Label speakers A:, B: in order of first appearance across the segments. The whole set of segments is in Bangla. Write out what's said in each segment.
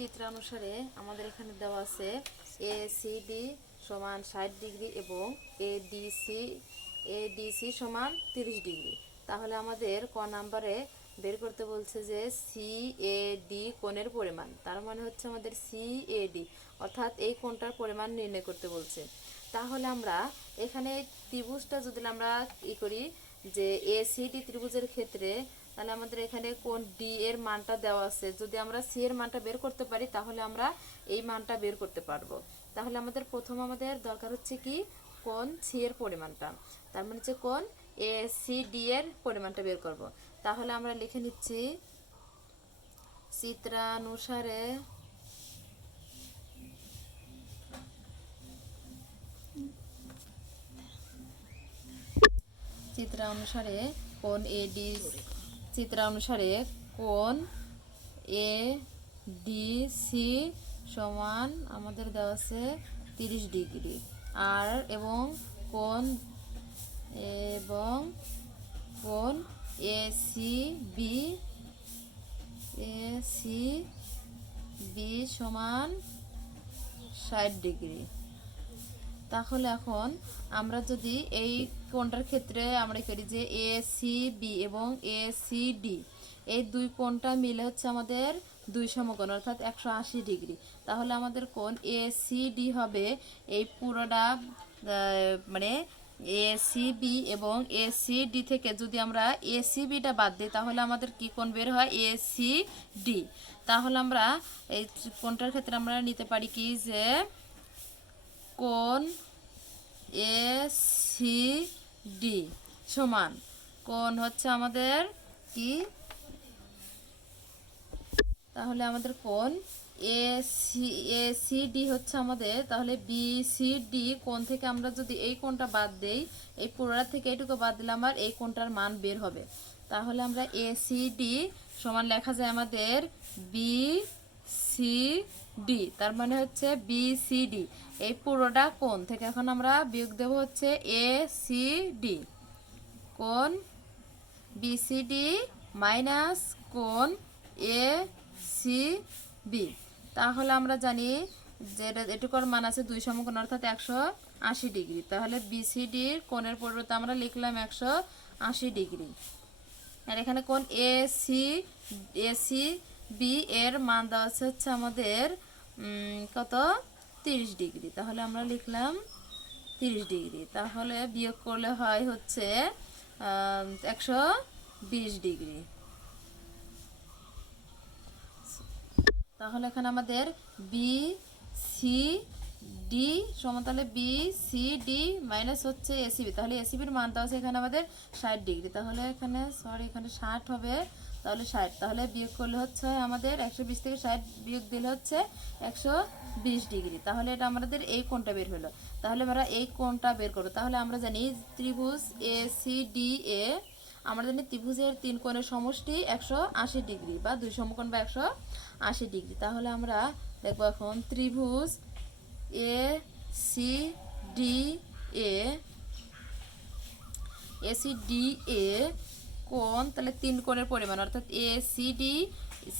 A: চিত্রানুসারে আমাদের এখানে দেওয়া আছে এ সি ডি সমান ষাট ডিগ্রি এবং এ ডিসি এ ডিসি সমান তিরিশ ডিগ্রি। তাহলে আমাদের ক নাম্বারে বের করতে বলছে যে সি এ ডি কোণের পরিমাণ। তার মানে হচ্ছে আমাদের সি এ ডি অর্থাৎ এই কোণটার পরিমাণ নির্ণয় করতে বলছে। তাহলে আমরা এখানে ত্রিভুজটা যদি আমরা ই করি যে এ সি ডি ত্রিভুজের ক্ষেত্রে তাহলে আমাদের এখানে কোন ডি এর মানটা দেওয়া আছে? যদি আমরা সি এর মানটা বের করতে পারি, তাহলে আমরা এই মানটা বের করতে পারব। তাহলে আমাদের প্রথম আমাদের দরকার হচ্ছে কি? কোন সি এর পরিমাণটা? তার মানে হচ্ছে কোন এ সি ডি এর পরিমাণটা বের করব। তাহলে আমরা লিখে নিচ্ছি চিত্রানুসারে চিত্র অনুসারে কোন এ ডি চিত্র অনুসারে কোন এ ডি সি সমান আমাদের দেওয়া আছে তিরিশ ডিগ্রি। আর এবং কোন এবং কোন A C B A C B সমান ষাট ডিগ্রি। তাহলে এখন আমরা যদি এই কোণটার ক্ষেত্রে আমরা করি যে এ সি বি এবং এ সি ডি এই দুই কোণটা মিলে হচ্ছে আমাদের দুই সমকোণ, অর্থাৎ একশো আশি ডিগ্রি। তাহলে আমাদের কোণ এ সি ডি হবে এই পুরোটা মানে এ সি বি এবং এ সি ডি থেকে যদি আমরা এ সি বিটা বাদ দিই, তাহলে আমাদের কি কোণ বের হয়? এ সি ডি তাহলে আমরা এই কোণটার ক্ষেত্রে আমরা নিতে পারি কি যে এ সি ডি সমান। কোন হচ্ছে আমাদের কি? তাহলে আমাদের কোন? A C A C D হচ্ছে আমাদের। তাহলে বি সি ডি কোন থেকে আমরা যদি এই কোনটা বাদ দেই, এই পুরোটা থেকে এইটুকু বাদ দিলে আমার এই কোনটার মান বের হবে। তাহলে আমরা এ সি ডি সমান লেখা যায় আমাদের বি সি ডি তার মানে হচ্ছে বি সি ডি এই পুরোটা কোন থেকে এখন আমরা বিয়োগ দেব হচ্ছে এ সি ডি কোন বি সি ডি মাইনাস কোন এ সি বি তাহলে আমরা জানি যে এটা- এটুকুর মান আছে দুই সমকোণ, অর্থাৎ একশো আশি ডিগ্রি। তাহলে বিসিডির কোণের পরিবর্তে আমরা লিখলাম একশো আশি ডিগ্রি। আর এখানে কোন A C A C B এর মান দেওয়া আছে হচ্ছে আমাদের কত? তিরিশ ডিগ্রি। তাহলে আমরা লিখলাম তিরিশ ডিগ্রি। তাহলে বিয়োগ করলে হয় হচ্ছে একশো বিশ ডিগ্রি। তাহলে এখানে আমাদের বি সি ডি সমান তাহলে বি সি ডি মাইনাস হচ্ছে এসিবি তাহলে এসিবির মান দেওয়া আছে এখানে আমাদের ষাট ডিগ্রি। তাহলে এখানে সরি এখানে ষাট হবে তাহলে ষাট। তাহলে বিয়োগ করলে হচ্ছে আমাদের একশো বিশ থেকে ষাট বিয়োগ দিলে হচ্ছে একশো বিশ ডিগ্রি। তাহলে এটা আমাদের এই কোণটা বের হলো। তাহলে আমরা এই কোণটা বের করব। তাহলে আমরা জানি ত্রিভুজ এ সি ডি এ আমরা জানি ত্রিভুজের তিন কোণের সমষ্টি একশো আশি ডিগ্রি বা দুই সমকোণ বা একশো আশি ডিগ্রি। তাহলে আমরা দেখব এখন ত্রিভুজ A C D A A C D A কোণ, তাহলে তিন কোণের পরিমাণ, অর্থাৎ A C D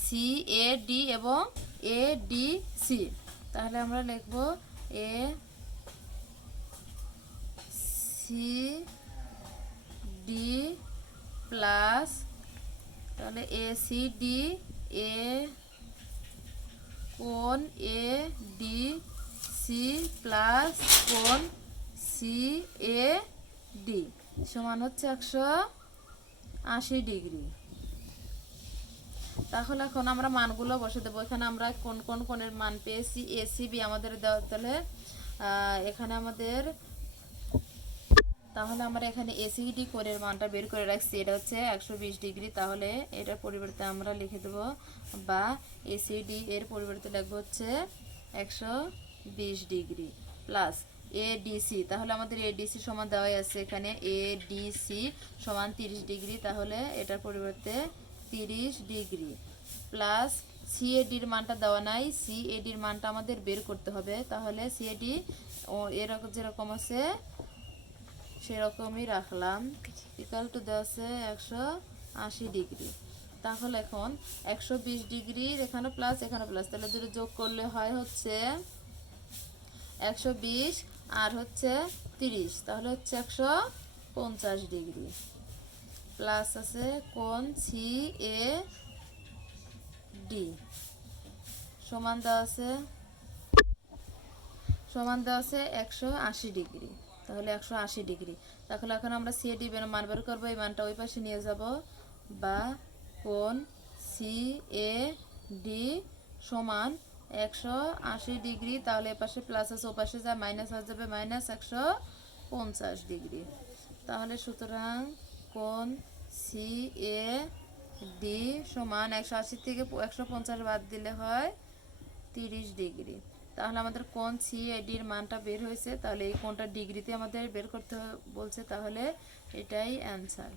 A: C A D এবং এ ডি সি তাহলে আমরা লিখব এ সি ডি প্লাস তাহলে এ সি ডি এ কোণ এ ডি সি প্লাস কোণ সি এ ডি সমান হচ্ছে একশো আশি ডিগ্রি। তাহলে এখন আমরা মানগুলো বসে দেবো। এখানে আমরা কোন কোন কোণের মান পেয়েছি? এসিবি আমাদের দেওয়া, তাহলে এখানে আমাদের, তাহলে আমরা এখানে এসিডি কোণের মানটা বের করে রাখছি। এটা হচ্ছে একশো বিশ ডিগ্রি। তাহলে এটার পরিবর্তে আমরা লিখে দেবো, বা এসিডি এর পরিবর্তে লিখব হচ্ছে একশো বিশ ডিগ্রি। প্লাস এডিসি তাহলে আমাদের এডিসি সমান দেওয়াই আছে এখানে এডিসি সমান তিরিশ ডিগ্রি, তাহলে এটার পরিবর্তে তিরিশ ডিগ্রি। প্লাস সিএডির মানটা দেওয়া নাই সিএডির মানটা আমাদের বের করতে হবে, তাহলে সিএডি এরকম যেরকম আছে, সেরকমই রাখলাম। ইকাল টু দেওয়া আছে একশো আশি ডিগ্রি। তাহলে এখন একশো বিশ ডিগ্রি এখানে প্লাস এখানে প্লাস তাহলে দুটো যোগ করলে হয় হচ্ছে একশো বিশ আর হচ্ছে তিরিশ। তাহলে হচ্ছে একশো পঞ্চাশ ডিগ্রি। প্লাস আছে কোন সি এ ডি। সমান দেওয়া আছে, সমান দেওয়া আছে একশো আশি ডিগ্রি। তাহলে একশো আশি ডিগ্রি। তাহলে এখন আমরা সি ডি মান বের করব, এই মানটা ওই পাশে নিয়ে যাব। বা কোন সি এ ডি সমান একশো আশি ডিগ্রি, তাহলে এ পাশে প্লাস আছে ও পাশে যা মাইনাস হয়ে যাবে মাইনাস একশো পঞ্চাশ ডিগ্রি। তাহলে সুতরাং কোন সি এ ডি সমান একশো আশি থেকে একশো পঞ্চাশ বাদ দিলে হয় তিরিশ ডিগ্রি। তাহলে আমাদের কোন সি এডির মানটা বের হয়েছে, তাহলে এই কোনটা ডিগ্রিতে আমাদের বের করতে বলছে, তাহলে এটাই অ্যান্সার